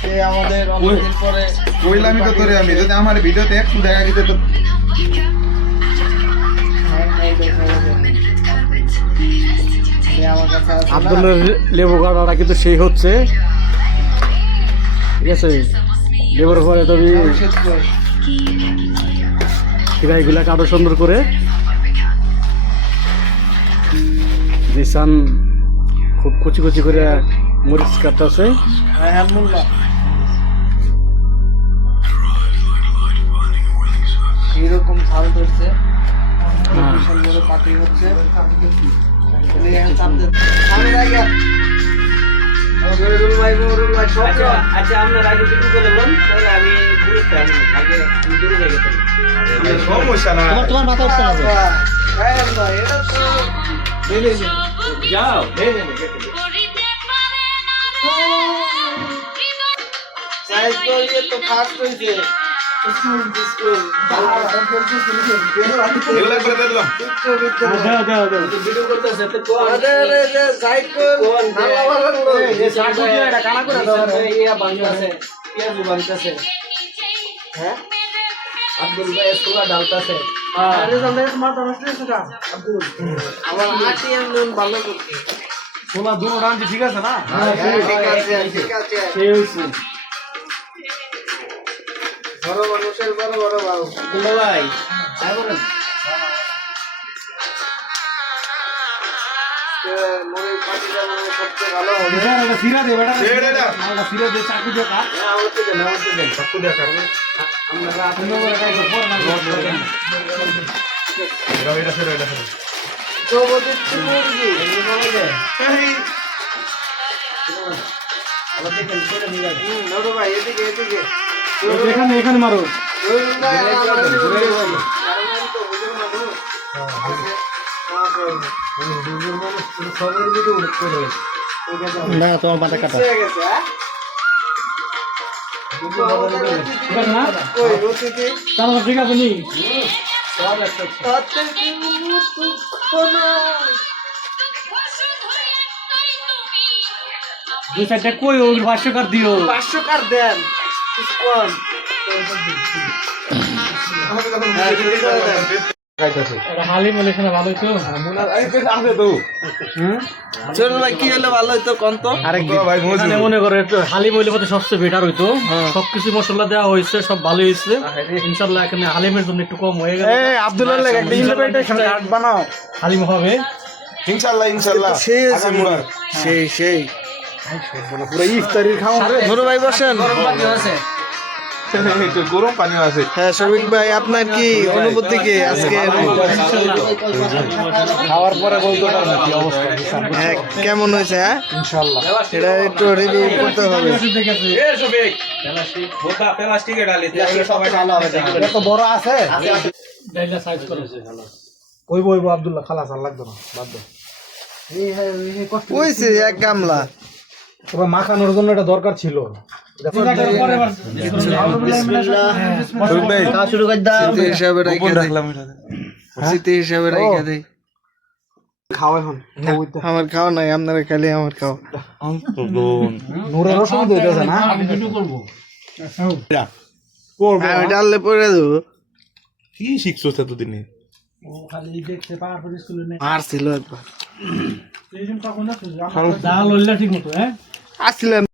সে আমাদের অনেকদিন পরে কইলামই তো তোরে আমি যদি আমার ভিডিওতে একটু দেখা গেছে তো আব্দুলের লেবু কাটাটা কিন্তু সেই হচ্ছে, ঠিক আছে। লেবুর পরে তুমি এগুলা কাটো সুন্দর করে দিশান খুব কুচি কুচি করে মরিচ কাটতেছে। এইরকম ঝাল ধরছে, বিশাল বড় পাটি হচ্ছে। আচ্ছা আপনার আগে শুরু করলাম, তাহলে আমি আগে দূরে যাই সমস্যা না। তোমার মাথা উঠছে না যাও। তো ফার্স্ট হয়েছে এগুলা করে দিলাম ভিডিও করতেছে তো পেঁয়াজু বানতেছে। হ্যাঁ আব্দুল ভাই সোলা ডালতেছে। আমার আটি নুন ভালো করছে। সোলা দুটো রাঁধছি, ঠিক আছে না? ঠিক আছে সেই হয়েছে। বড় মানুষের বড় বড় বাবু দুলা ভাই মনে পাটিটা মনে হয় সবচেয়ে ভালো হবে। এটা সিরা দে বেটা, ছেড়ে দাও। এটা সিরা দে, চাকু দিয়ে কাট। চাকু দেখা করবে আমরা অন্য করে কাটবো, পর না করবো। এটা ছেড়ে এটা ছেড়ে তো বলছি মুরগি ছোট ভাই এদিকে এদিকে এখানে এখানে মারো। না তোমার মাথা কাটা না, তাহলে ঠিক আছে নি। দুই চারটা কই ওই ভাষ্যকার দিও। 500 কার দেন হালিম হলে এখানে ভালোই তো। ছোট ভাই কি হলে ভালো হইতো কোন তো ভাই এখানে মনে করে একটু হালিম হইলে পথে সবচেয়ে বেটার হইতো। সবকিছু মশলা দেওয়া হয়েছে, সব ভালো হয়েছে ইনশাল্লাহ। এখানে হালিমের জন্য একটু কম হয়ে গেল। আব্দুল্লাহ একটা ইনভাইটেশন কার্ড বানাও। হালিম হবে ইনশাআল্লাহ ইনশাআল্লাহ সেই আছে সেই সেই পুরো ইফতারির খাওয়া। ছোট ভাই বসেন। একটু গরম পানিও আছে। হ্যাঁ শফিক ভাই আপনার কি অনুভূতি কি আজকে খাওয়ার পরে বলতে পারবো কি অবস্থা। হ্যাঁ কেমন হয়েছে? হ্যাঁ ইনশাআল্লাহ এটা একটু রিভিউ করতে হবে। এত বড় আছে ডাইলা সাইজ করেছে। ওইব ওইব আব্দুল্লাহ খালাস আর লাগবে না, বাদ দাও। হয়েছে এক গামলা। তবে মাখানোর জন্য এটা দরকার ছিল। স্মৃতি হিসাবে রেখে দেই। স্মৃতি হিসাবে রেখে দেই। খাও এখন। আমার খাওয়া নাই, আপনারা খালি আমার খাওয়া। নূরের অসুবিধা হইতেছে না? আমি ভিডিও করবো। আমি ডাললে পরে দেবো। কি শিখছো এতদিনে? আর ছিল একবার ডাল হইলে ঠিক মতো, হ্যাঁ আসছিলেন।